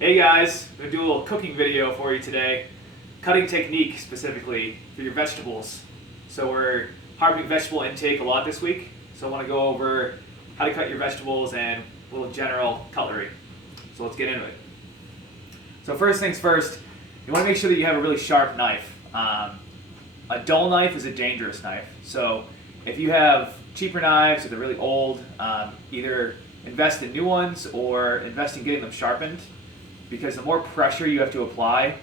Hey guys, I'm going to do a little cooking video for you today. Cutting technique specifically for your vegetables. So we're harvesting vegetable intake a lot this week. So I want to go over how to cut your vegetables and a little general cutlery. So let's get into it. So first things first, you want to make sure that you have a really sharp knife. A dull knife is a dangerous knife. So if you have cheaper knives that are really old, either invest in new ones or invest in getting them sharpened, because the more pressure you have to apply,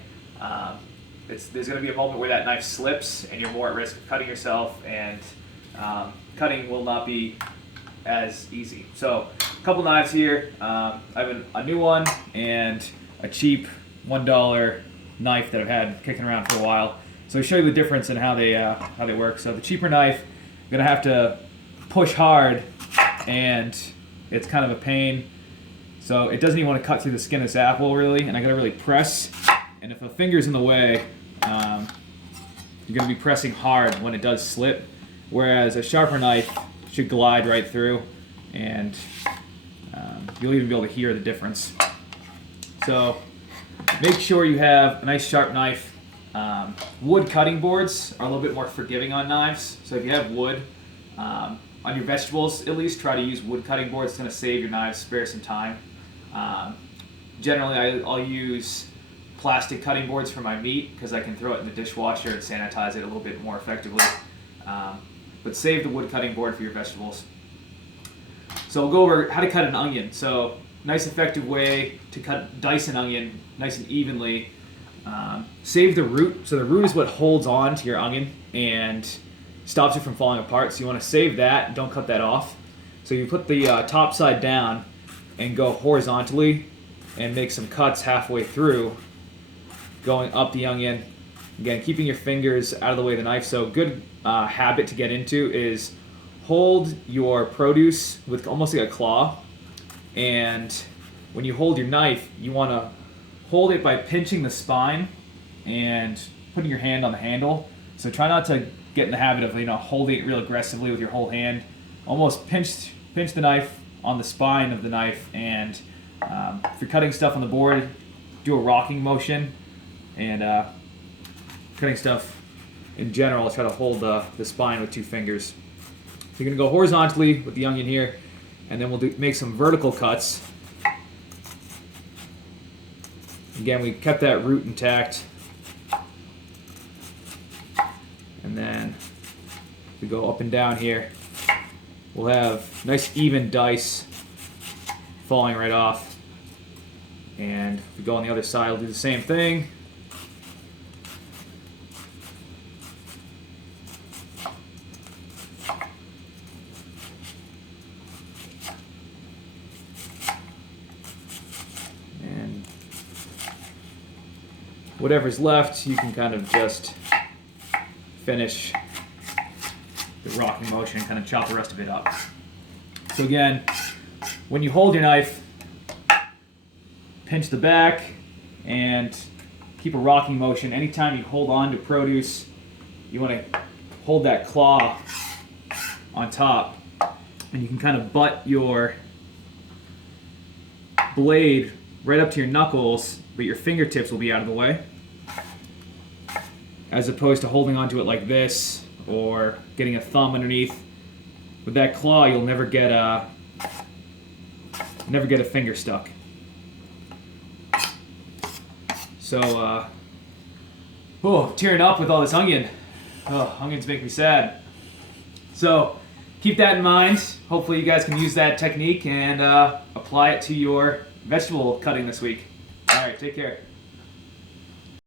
there's going to be a moment where that knife slips and you're more at risk of cutting yourself, and cutting will not be as easy. So a couple knives here. I have a new one and a cheap $1 knife that I've had kicking around for a while. So I'll show you the difference in how they work. So the cheaper knife, I'm going to have to push hard and it's kind of a pain. So it doesn't even want to cut through the skin of this apple really, and I got to really press. And if a finger's in the way, you're going to be pressing hard when it does slip. Whereas a sharper knife should glide right through, and you'll even be able to hear the difference. So make sure you have a nice sharp knife. Wood cutting boards are a little bit more forgiving on knives. So if you have wood, on your vegetables at least, try to use wood cutting boards. It's going to save your knives, spare some time. Generally, I'll use plastic cutting boards for my meat because I can throw it in the dishwasher and sanitize it a little bit more effectively. But save the wood cutting board for your vegetables. So we'll go over how to cut an onion. So nice effective way to dice an onion nice and evenly. Save the root. So the root is what holds on to your onion and stops it from falling apart. So you want to save that. Don't cut that off. So you put the top side down and go horizontally and make some cuts halfway through, going up the onion. Again, keeping your fingers out of the way of the knife. So a good habit to get into is hold your produce with almost like a claw, and when you hold your knife, you want to hold it by pinching the spine and putting your hand on the handle. So try not to get in the habit of holding it real aggressively with your whole hand. Almost pinch the knife on the spine of the knife, and if you're cutting stuff on the board, do a rocking motion, and cutting stuff in general, try to hold the spine with two fingers. So you're going to go horizontally with the onion here, and then we'll make some vertical cuts. Again, we kept that root intact, and then we go up and down here. We'll have nice even dice falling right off. And if we go on the other side, we'll do the same thing. And whatever's left, you can kind of just finish the rocking motion and kind of chop the rest of it up. So again, when you hold your knife, pinch the back and keep a rocking motion. Anytime you hold on to produce, you want to hold that claw on top, and you can kind of butt your blade right up to your knuckles, but your fingertips will be out of the way, as opposed to holding onto it like this or getting a thumb underneath. With that claw, you'll never get a finger stuck. So, tearing up with all this onion. Oh, onions make me sad. So, keep that in mind. Hopefully you guys can use that technique and apply it to your vegetable cutting this week. All right, take care.